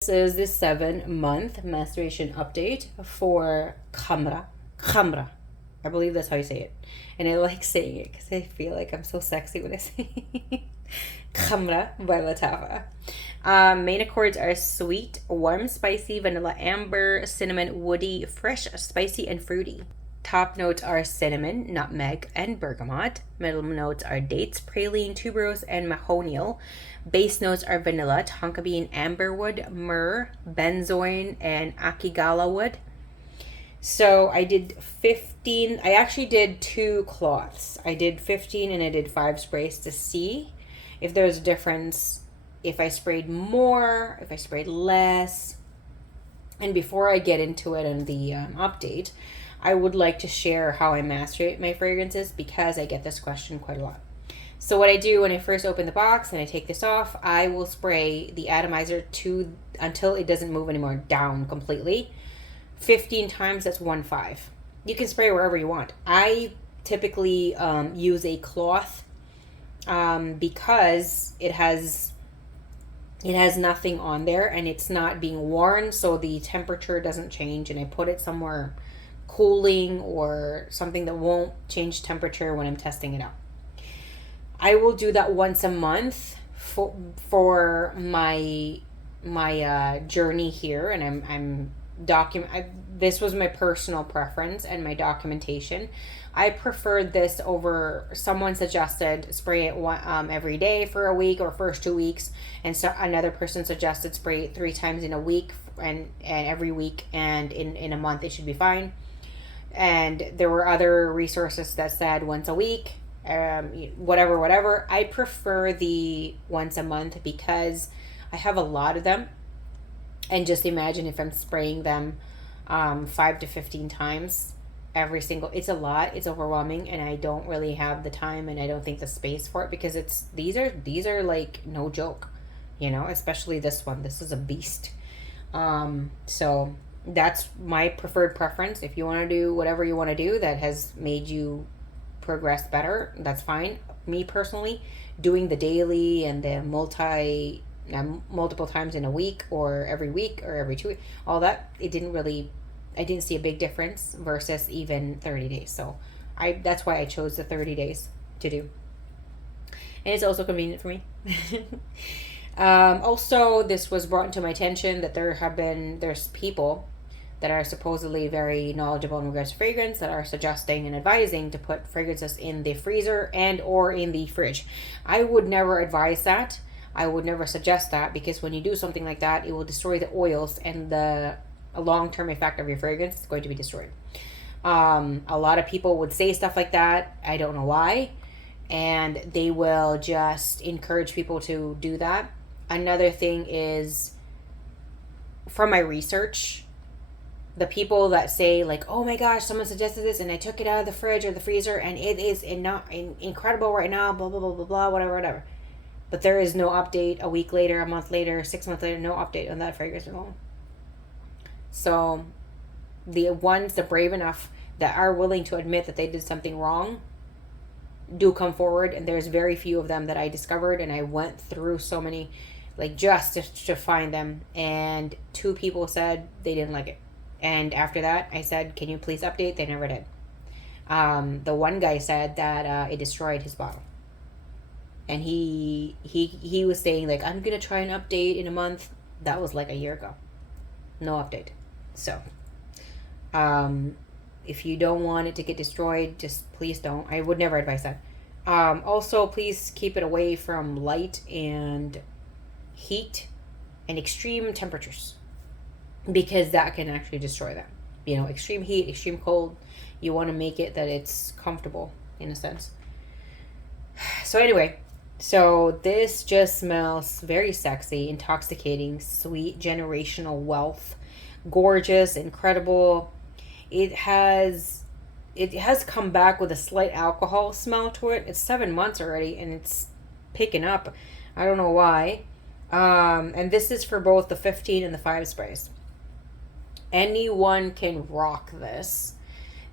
This is the 7-month maceration update for Khamrah. Khamrah. I believe that's how you say it. And I like saying it because I feel like I'm so sexy when I say it. Khamrah by Lattafa. Main accords are sweet, warm, spicy, vanilla, amber, cinnamon, woody, fresh, spicy, and fruity. Top notes are cinnamon, nutmeg, and bergamot. Middle notes are dates, praline, tuberose, and mahonial. Base notes are vanilla, tonka bean, amberwood, myrrh, benzoin, and akigala wood. So I did 15. I actually did 2 cloths. I did 15 and I did 5 sprays to see if there's a difference, if I sprayed more, if I sprayed less. And before I get into it and the update, I would like to share how I macerate my fragrances because I get this question quite a lot. So what I do when I first open the box and I take this off, I will spray the atomizer until it doesn't move anymore, down completely. 15 times, that's 1.5. You can spray wherever you want. I typically use a cloth because it has nothing on there and it's not being worn, so the temperature doesn't change, and I put it somewhere cooling or something that won't change temperature when I'm testing it out. I will do that once a month for my journey here, and I'm this was my personal preference and my documentation. I preferred this over, someone suggested spray it every day for a week or first 2 weeks, and so another person suggested spray it 3 times in a week and every week, and in a month it should be fine. And there were other resources that said once a week, whatever. I prefer the once a month because I have a lot of them, and just imagine if I'm spraying them 5 to 15 times every single, it's a lot, it's overwhelming, and I don't really have the time and I don't think the space for it, because these are like no joke, especially this one. This is a beast. So that's my preferred preference. If you want to do whatever you want to do that has made you progress better, that's fine. Me personally, doing the daily and the multiple times in a week or every week or every 2 weeks, all that, I didn't see a big difference versus even 30 days. So that's why I chose the 30 days to do. And it's also convenient for me. Also, this was brought to my attention that there's people that are supposedly very knowledgeable in regards to fragrance that are suggesting and advising to put fragrances in the freezer and or in the fridge. I would never advise that. I would never suggest that, because when you do something like that, it will destroy the oils, and the long-term effect of your fragrance is going to be destroyed. A lot of people would say stuff like that. I don't know why. And they will just encourage people to do that. Another thing is, from my research, the people that say like, oh my gosh, someone suggested this and I took it out of the fridge or the freezer and it is incredible right now, blah, blah, blah, blah, blah, whatever. But there is no update a week later, a month later, 6 months later, no update on that fragrance at all. So the ones that brave enough that are willing to admit that they did something wrong do come forward, and there's very few of them that I discovered, and I went through so many, like, just to find them, and 2 people said they didn't like it. And after that, I said, can you please update? They never did. The one guy said that it destroyed his bottle. And he was saying, like, I'm going to try an update in a month. That was like a year ago. No update. So, if you don't want it to get destroyed, just please don't. I would never advise that. Also, please keep it away from light and heat and extreme temperatures, because that can actually destroy them. Extreme heat, extreme cold. You want to make it that it's comfortable in a sense. So anyway, this just smells very sexy, intoxicating, sweet, generational wealth, gorgeous, incredible. It has come back with a slight alcohol smell to it. It's 7 months already and it's picking up. I don't know why. And this is for both the 15 and the 5 sprays. Anyone can rock this.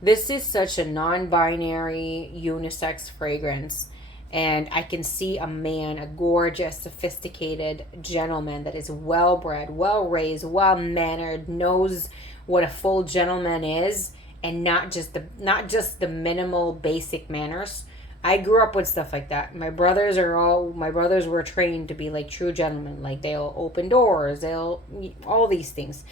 This is such a non-binary unisex fragrance, And I can see a man, a gorgeous, sophisticated gentleman that is well bred, well raised, well mannered, knows what a full gentleman is, and not just the minimal basic manners. I grew up with stuff like that. My brothers were trained to be like true gentlemen. Like, they'll open doors, they'll all these things,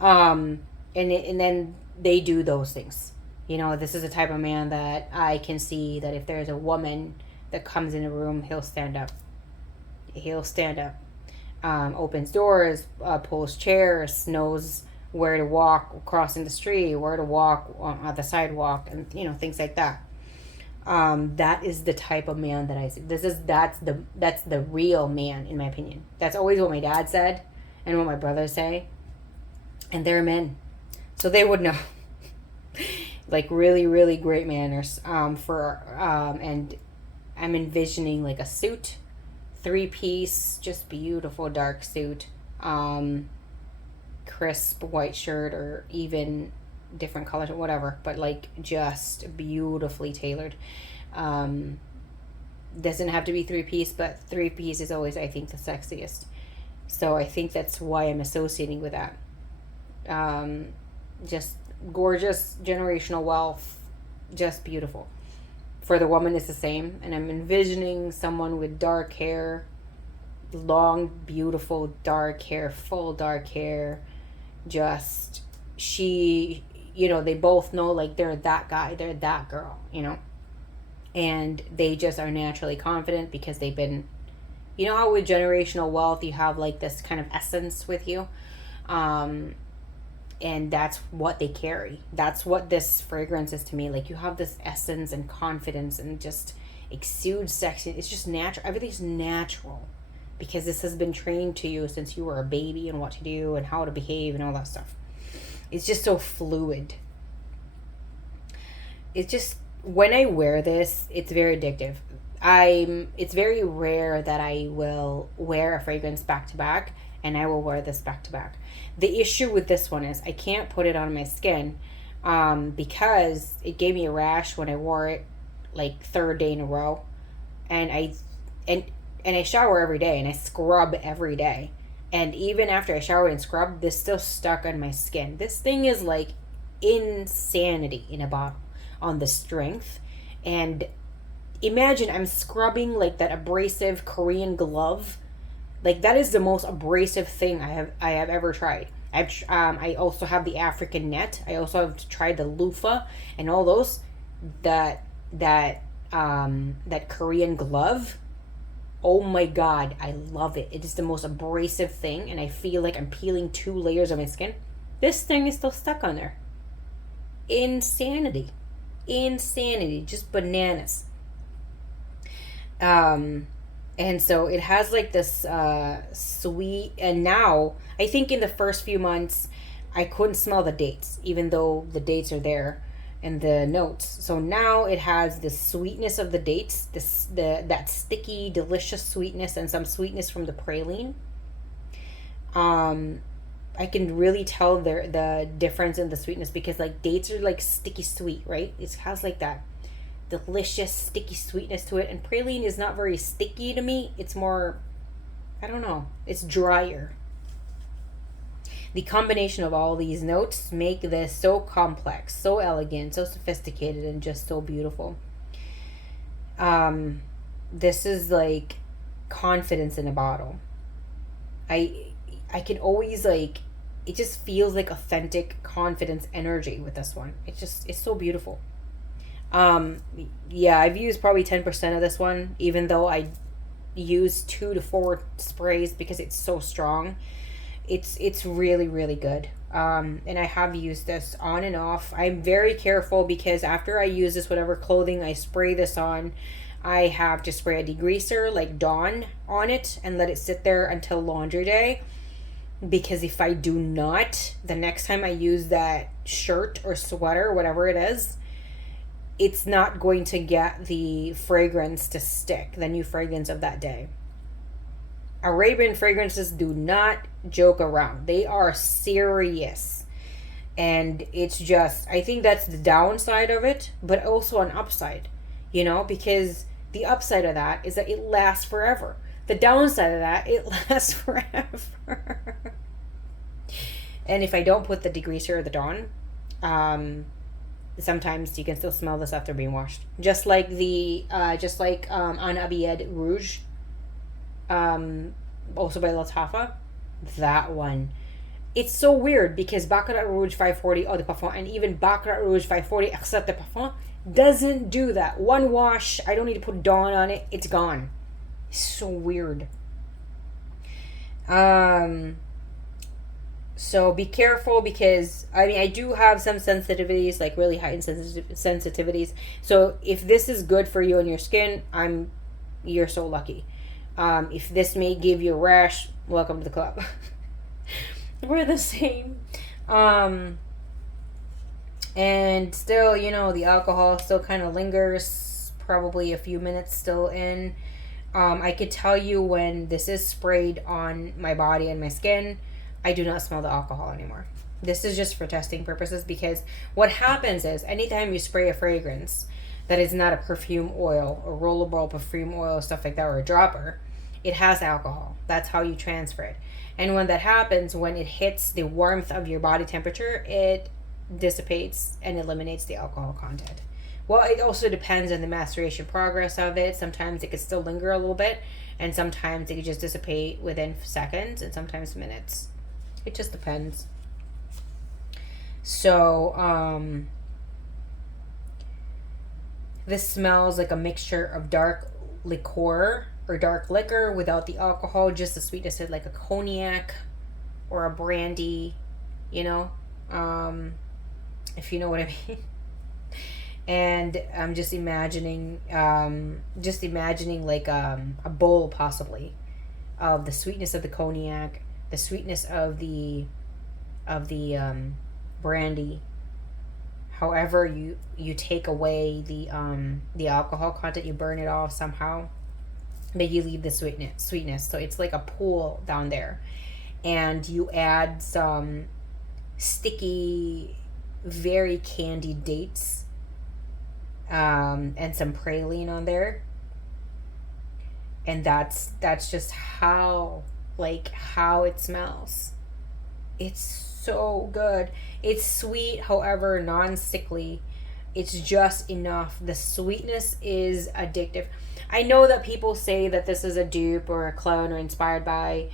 and then they do those things. You know, this is the type of man that I can see that if there's a woman that comes in a room, he'll stand up. Opens doors, pulls chairs, knows where to walk crossing the street, where to walk on the sidewalk, and things like that. That is the type of man that I see. That's the real man, in my opinion. That's always what my dad said and what my brothers say, and they're men, so they would know. Like, really, really great manners. And I'm envisioning like a suit, 3-piece, just beautiful dark suit, crisp white shirt, or even different colors or whatever, but like just beautifully tailored. Doesn't have to be 3-piece, but 3-piece is always, I think, the sexiest. So I think that's why I'm associating with that. Just gorgeous, generational wealth, just beautiful. For the woman, it's the same, and I'm envisioning someone with dark hair, long, beautiful dark hair, full dark hair. Just, they both know, like, they're that guy, they're that girl, and they just are naturally confident because they've been, how with generational wealth you have like this kind of essence with you, and that's what they carry. That's what this fragrance is to me. Like, you have this essence and confidence and just exude sexy. It's just natural. Everything's natural because this has been trained to you since you were a baby, and what to do and how to behave and all that stuff. It's just so fluid. It's just, when I wear this, it's very addictive. It's very rare that I will wear a fragrance back to back, and I will wear this back to back. The issue with this one is I can't put it on my skin because it gave me a rash when I wore it like 3rd day in a row, and I shower every day and I scrub every day, and even after I showered and scrubbed, this still stuck on my skin. This thing is like insanity in a bottle on the strength. And imagine I'm scrubbing like that abrasive Korean glove. Like, that is the most abrasive thing I have ever tried. I also have the African net. I also have tried the loofah and all those. That Korean glove. Oh my God, I love it. It is the most abrasive thing, and I feel like I'm peeling 2 layers of my skin. This thing is still stuck on there. Insanity, just bananas. And so it has like this sweet, and now I think in the first few months I couldn't smell the dates, even though the dates are there and the notes. So now it has the sweetness of the dates, that sticky, delicious sweetness, and some sweetness from the praline. I can really tell the difference in the sweetness because, like, dates are like sticky sweet, right? It has like that delicious sticky sweetness to it, and praline is not very sticky to me. It's more, I don't know, it's drier. The combination of all these notes make this so complex, so elegant, so sophisticated, and just so beautiful. This is like confidence in a bottle. I can always, like, it just feels like authentic confidence energy with this one. It's so beautiful. Yeah, I've used probably 10% of this one, even though I use 2 to 4 sprays because it's so strong. It's really, really good. And I have used this on and off. I'm very careful because after I use this, whatever clothing I spray this on, I have to spray a degreaser like Dawn on it and let it sit there until laundry day. Because if I do not, the next time I use that shirt or sweater, whatever it is, it's not going to get the fragrance to stick, the new fragrance of that day. Arabian fragrances do not joke around. They are serious. And it's just, I think that's the downside of it, but also an upside, because The upside of that is that it lasts forever. The downside of that, it lasts forever. And if I don't put the degreaser or the Dawn, sometimes you can still smell this after being washed. Just like on Abied Rouge, also by Lattafa, that one. It's so weird because Baccarat Rouge 540 Eau de Parfum and even Baccarat Rouge 540 Except de Parfum doesn't do that. One wash, I don't need to put Dawn on it, it's gone. It's so weird. So be careful because, I mean, I do have some sensitivities, like really heightened sensitivities. So if this is good for you and your skin, you're so lucky. If this may give you a rash, welcome to the club. We're the same. And still, the alcohol still kind of lingers, probably a few minutes still in. I could tell you when this is sprayed on my body and my skin, I do not smell the alcohol anymore. This is just for testing purposes, because what happens is anytime you spray a fragrance that is not a perfume oil, a rollable perfume oil, stuff like that, or a dropper, it has alcohol. That's how you transfer it. And when that happens, when it hits the warmth of your body temperature, it dissipates and eliminates the alcohol content. Well, it also depends on the maceration progress of it. Sometimes it could still linger a little bit, and sometimes it could just dissipate within seconds, and sometimes minutes. It just depends. So, this smells like a mixture of dark liqueur or dark liquor without the alcohol, just the sweetness of like a cognac or a brandy, if you know what I mean. And I'm just imagining like a bowl possibly of the sweetness of the cognac, the sweetness of the brandy. However, you take away the alcohol content, you burn it off somehow, but you leave the sweetness. So it's like a pool down there, and you add some sticky, very candied dates, and some praline on there, and that's just how it smells. It's so good. It's sweet, however, non-sickly. It's just enough. The sweetness is addictive. I know that people say that this is a dupe or a clone or inspired by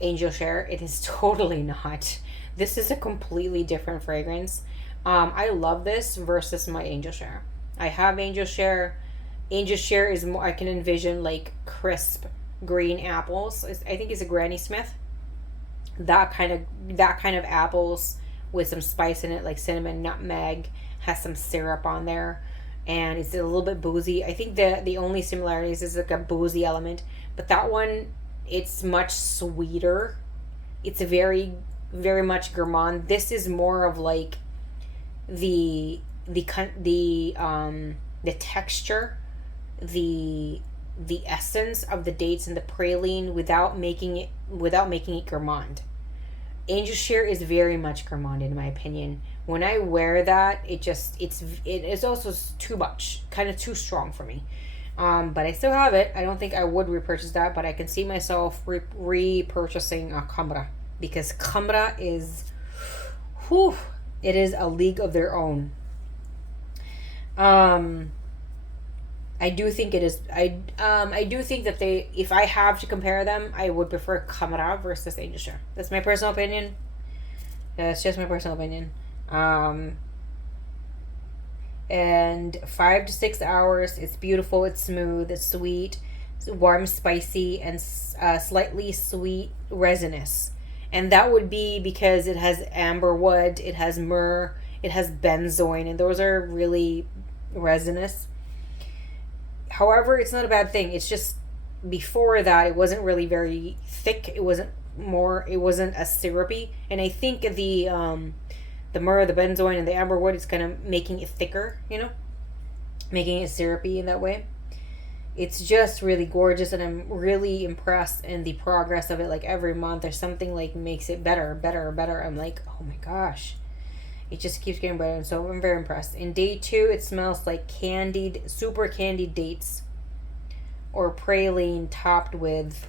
Angel Share. It is totally not. This is a completely different fragrance. I love this versus my Angel Share. I have Angel Share. Angel Share is more, I can envision like crisp green apples. I think it's a Granny Smith. That kind of apples with some spice in it, like cinnamon, nutmeg, has some syrup on there, and it's a little bit boozy. I think the only similarities is like a boozy element, but that one, it's much sweeter. It's a very, very much gourmand. This is more of like the texture, the essence of the dates and the praline without making it gourmand. Angel Share is very much gourmand in my opinion. When I wear that, it is also too much, kind of too strong for me. But I still have it. I don't think I would repurchase that, but I can see myself repurchasing a Khamrah, because Khamrah is, it is a league of their own. I do think it is. I do think that if I have to compare them, I would prefer Khamrah versus Angel Share. That's my personal opinion. It's just my personal opinion. And 5 to 6 hours. It's beautiful. It's smooth. It's sweet. It's warm, spicy, and slightly sweet, resinous. And that would be because it has amberwood, it has myrrh, it has benzoin, and those are really resinous. However, it's not a bad thing. It's just before that, it wasn't really very thick. It wasn't as syrupy. And I think the myrrh, the benzoin, and the amberwood is kind of making it thicker, making it syrupy in that way. It's just really gorgeous, and I'm really impressed in the progress of it. Like every month, there's something like makes it better. I'm like, oh my gosh. It just keeps getting better, and so I'm very impressed. In day 2, it smells like super candied dates, or praline topped with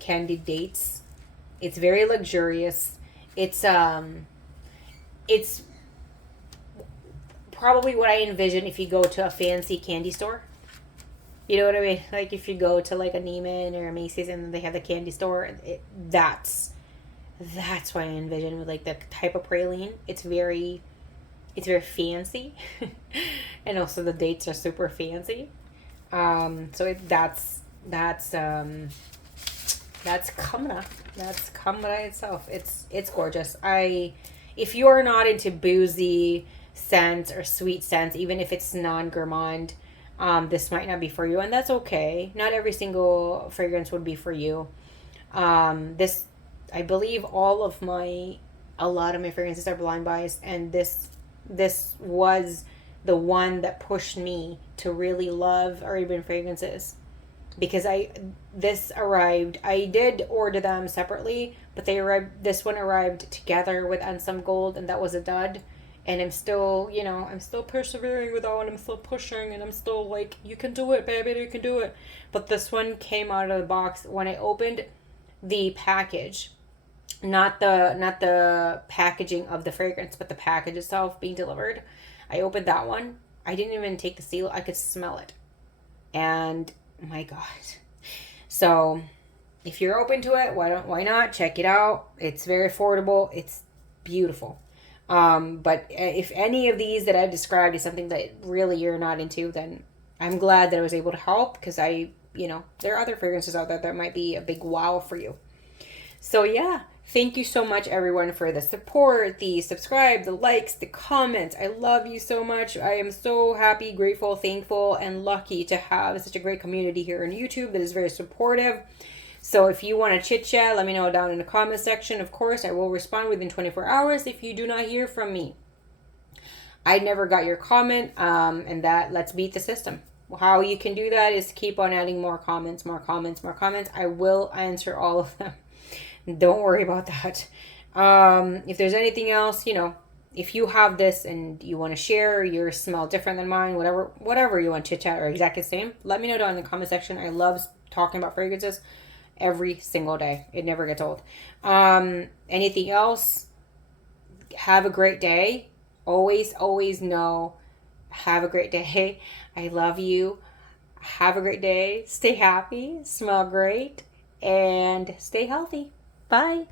candied dates. It's very luxurious. It's probably what I envision if you go to a fancy candy store. You know what I mean? Like if you go to like a Neiman or a Macy's and they have the candy store, that's what I envision with like the type of praline. It's very fancy, and also the dates are super fancy. That's Khamrah. That's Khamrah itself. It's gorgeous. If you're not into boozy scents or sweet scents, even if it's non-gourmand, this might not be for you, and that's okay. Not every single fragrance would be for you. This, I believe, a lot of my fragrances are blind buys, and this was the one that pushed me to really love Arabian fragrances, because this arrived. I did order them separately, but this one arrived together with And Some Gold, and that was a dud. And I'm still persevering with that one. I'm still pushing, and I'm still like, you can do it, baby, you can do it. But this one came out of the box when I opened the package, not the packaging of the fragrance, but the package itself being delivered. I opened that one. I didn't even take the seal. I could smell it, and my God. So, if you're open to it, why not check it out? It's very affordable. It's beautiful. But if any of these that I've described is something that really you're not into, then I'm glad that I was able to help, because there are other fragrances out there that might be a big wow for you. So yeah, thank you so much everyone for the support, the subscribe, the likes, the comments. I love you so much. I am so happy, grateful, thankful, and lucky to have such a great community here on YouTube that is very supportive. So if you want to chit chat, let me know down in the comment section. Of course, I will respond within 24 hours if you do not hear from me. I never got your comment, and let's beat the system. How you can do that is keep on adding more comments. I will answer all of them. Don't worry about that. If there's anything else, if you have this and you want to share, your smell different than mine, whatever you want to chit chat or exactly the same, let me know down in the comment section. I love talking about fragrances every single day. It never gets old. Anything else? Have a great day. Always know, have a great day. I love you. Have a great day. Stay happy, smell great, and stay healthy. Bye.